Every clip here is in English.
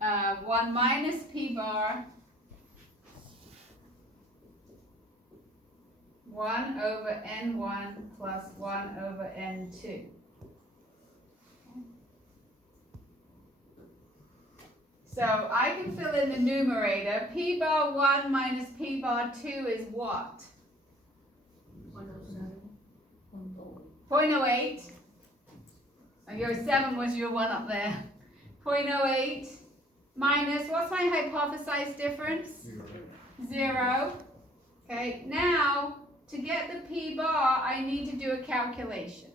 1 minus P bar 1 over N1 plus 1 over N2. So I can fill in the numerator. P bar 1 minus P bar 2 is what? 0.08. And your 7 was your 1 up there. 0.08 minus, what's my hypothesized difference? 0. Okay, now to get the P bar, I need to do a calculation.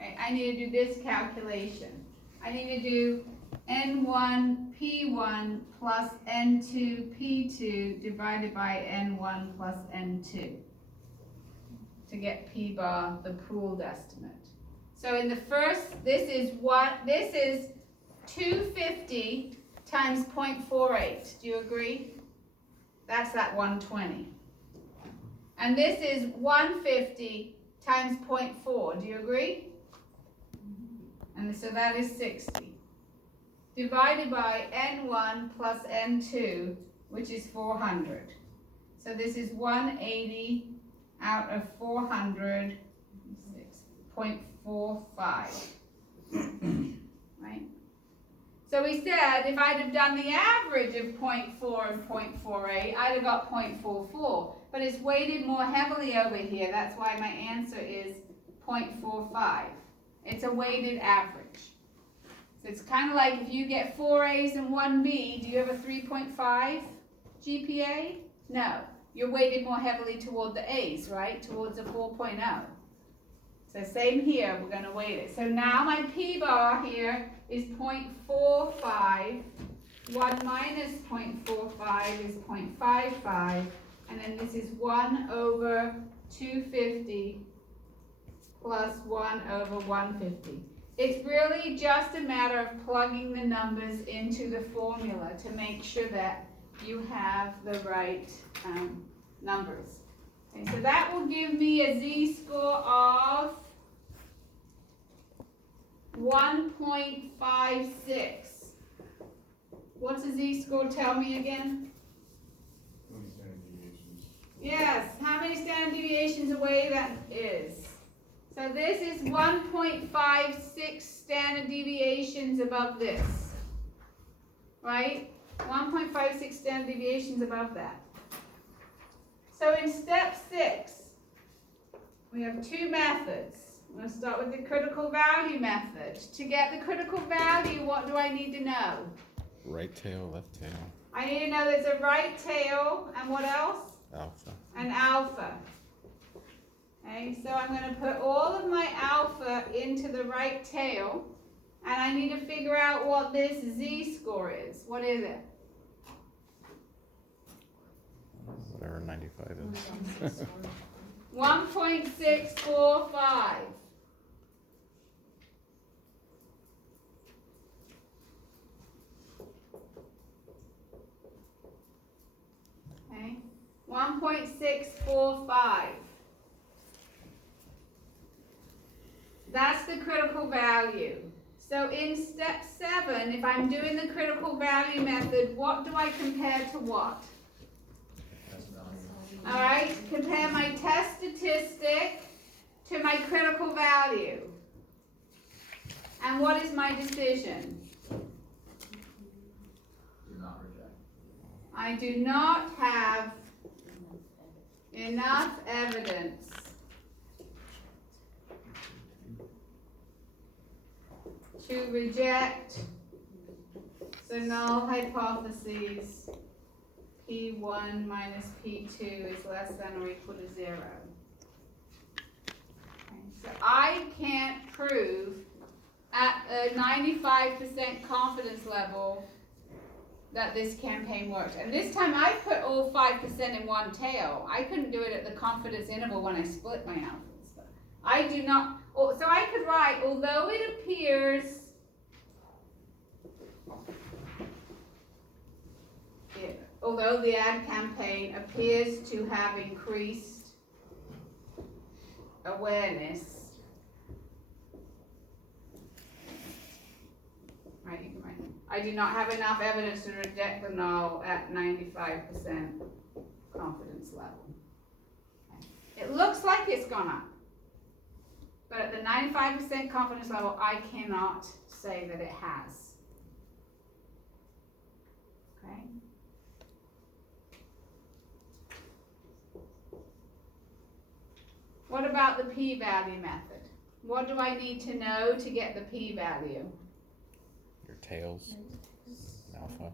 Okay, I need to do this calculation. I need to do N1 P1 plus N2 P2 divided by N1 plus N2 to get P bar, the pooled estimate. So in the first, this is 250 times 0.48. Do you agree? That's that 120. And this is 150 times 0.4. Do you agree? And so that is 60. Divided by N1 plus N2, which is 400. So this is 180 out of 400, 0.45. Right? So we said if I'd have done the average of 0.4 and 0.48, I'd have got 0.44. But it's weighted more heavily over here. That's why my answer is 0.45. It's a weighted average. So it's kind of like if you get 4 A's and 1 B, do you have a 3.5 GPA? No. You're weighted more heavily toward the A's, right? Towards a 4.0. So same here, we're going to weight it. So now my P bar here is 0.45. 1 minus 0.45 is 0.55. And then this is 1 over 250 plus 1 over 150. It's really just a matter of plugging the numbers into the formula to make sure that you have the right numbers. Okay, so that will give me a z-score of 1.56. What's a z-score? Tell me again. Yes, how many standard deviations away that is? So this is 1.56 standard deviations above this, right? 1.56 standard deviations above that. So in step 6, we have two methods. I'm going to start with the critical value method. To get the critical value, what do I need to know? Right tail, left tail. I need to know there's a right tail, and what else? Alpha. An alpha. Okay, so I'm going to put all of my alpha into the right tail, and I need to figure out what this z-score is. What is it? Whatever 95 is. 1.645. Okay, 1.645. That's the critical value. So in step 7, if I'm doing the critical value method, what do I compare to what? All right, compare my test statistic to my critical value. And what is my decision? Do not reject. I do not have enough evidence to reject the null hypotheses. P1 minus P2 is less than or equal to 0. Okay, so I can't prove at a 95% confidence level that this campaign worked. And this time I put all 5% in one tail. I couldn't do it at the confidence interval when I split my alphas. I do not, so I could write, although it appears although the ad campaign appears to have increased awareness, right, you can Right. I do not have enough evidence to reject the null at 95% confidence level. Okay. It looks like it's gone up, but at the 95% confidence level, I cannot say that it has. Okay. What about the p-value method? What do I need to know to get the p-value? Your tails, alpha.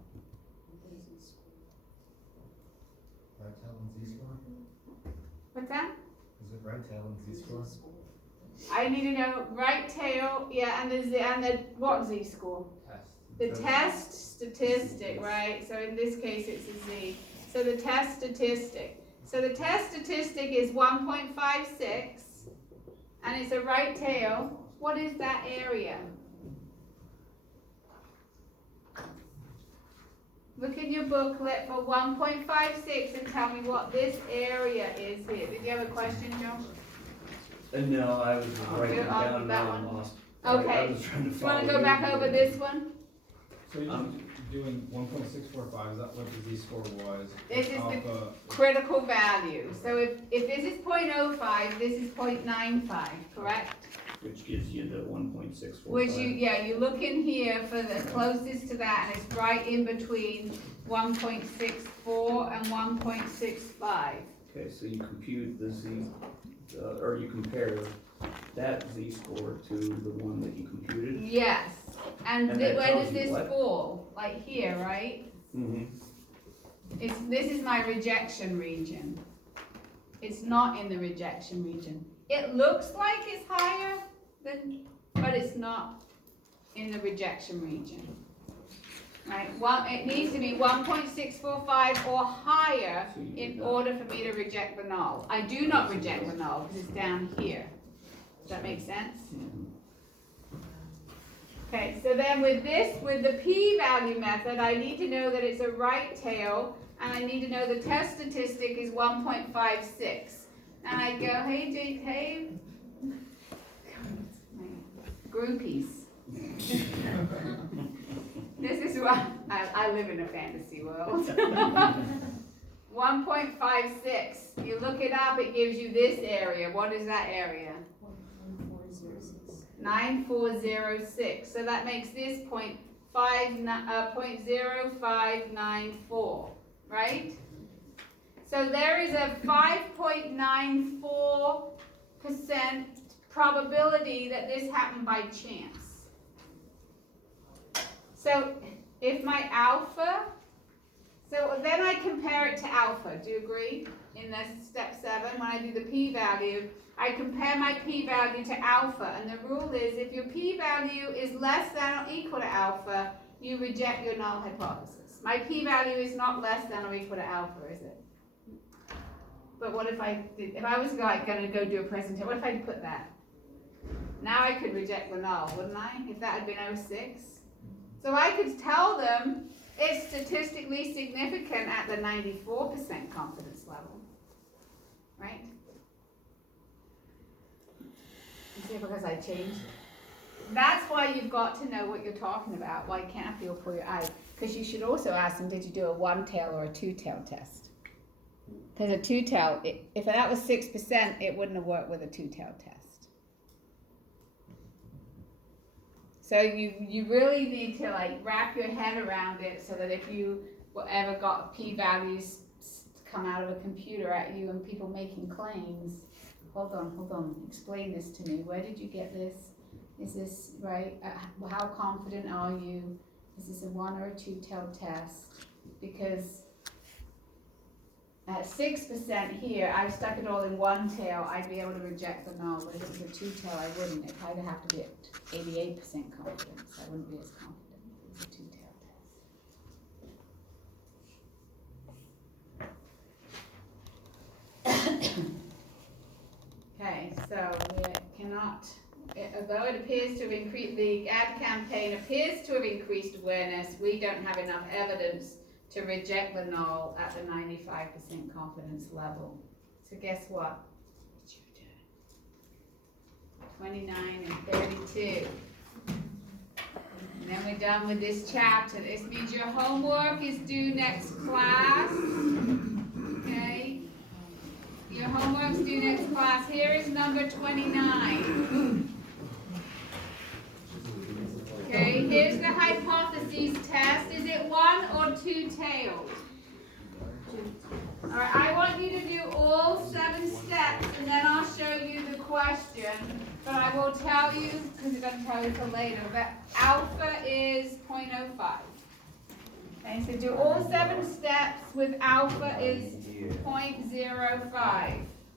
Right tail and z-score? What's that? Is it right tail and z-score? I need to know right tail, yeah, and the what z-score? The test statistic, right? So in this case, it's a z. So the test statistic. So the test statistic is 1.56, and it's a right tail. What is that area? Look in your booklet for 1.56 and tell me what this area is here. Did you have a question, Joe? No, I was just writing You're on down that now I'm one? lost. Okay. I was trying to You follow. want to go back over this one? So you're doing 1.645, is that what the z-score was? This is the Alpha, critical value. So if this is 0.05, this is 0.95, correct? Which gives you the 1.645. Which you look in here for the closest to that, and it's right in between 1.64 and 1.65. Okay, so you compute the z, or you compare that z-score to the one that you computed. Yes, and And that where tells does you this what? fall? Like here, right? Mm-hmm. This is my rejection region. It's not in the rejection region. It looks like it's higher than, but it's not in the rejection region. Right? It needs to be 1.645 or higher So you in do that. order for me to reject the null. I do not reject the null because it's down here. Does that make sense? Okay, so then with the p-value method, I need to know that it's a right tail, and I need to know the test statistic is 1.56. And I go, hey, Jake, hey, groupies. This is what, I live in a fantasy world. 1.56, you look it up, it gives you this area. What is that area? 9406. So that makes this 0.0594, right? So there is a 5.94% probability that this happened by chance. So if my alpha, so then I compare it to alpha. Do you agree? In this step 7, when I do the p-value, I compare my p-value to alpha, and the rule is if your p-value is less than or equal to alpha, you reject your null hypothesis. My p-value is not less than or equal to alpha, is it? But what if I was like going to go do a presentation, what if I put that? Now I could reject the null, wouldn't I? If that had been 06. So I could tell them it's statistically significant at the 94% confidence level, right? You see, because I changed it. That's why you've got to know what you're talking about. Why can't I feel for your eye? Because you should also ask them, did you do a one-tail or a two-tail test? Because a two-tail, if that was 6%, it wouldn't have worked with a two-tail test. So you really need to like wrap your head around it so that if you ever got p-values come out of a computer at you and people making claims, hold on, explain this to me. Where did you get this? Is this right? How confident are you? Is this a one or a two-tail test? Because at 6% here, I've stuck it all in one tail, I'd be able to reject the null, but if it was a two-tail, I wouldn't. It'd either have to be at 88% confidence. I wouldn't be as confident if it was a two-tail test. Okay, so we cannot, although it appears to have increased, the ad campaign appears to have increased awareness, we don't have enough evidence to reject the null at the 95% confidence level. So guess what? It's your turn. 29 and 32. And then we're done with this chapter. This means your homework is due next class. Okay? Your homework's due next class. Here is number 29. Okay, here's the hypotheses test. Is it one or two tails? Alright, I want you to do all 7 steps and then I'll show you the question. But I will tell you, because I'm going to tell you for later, but alpha is 0.05. Okay, so do all 7 steps with alpha is 0.05.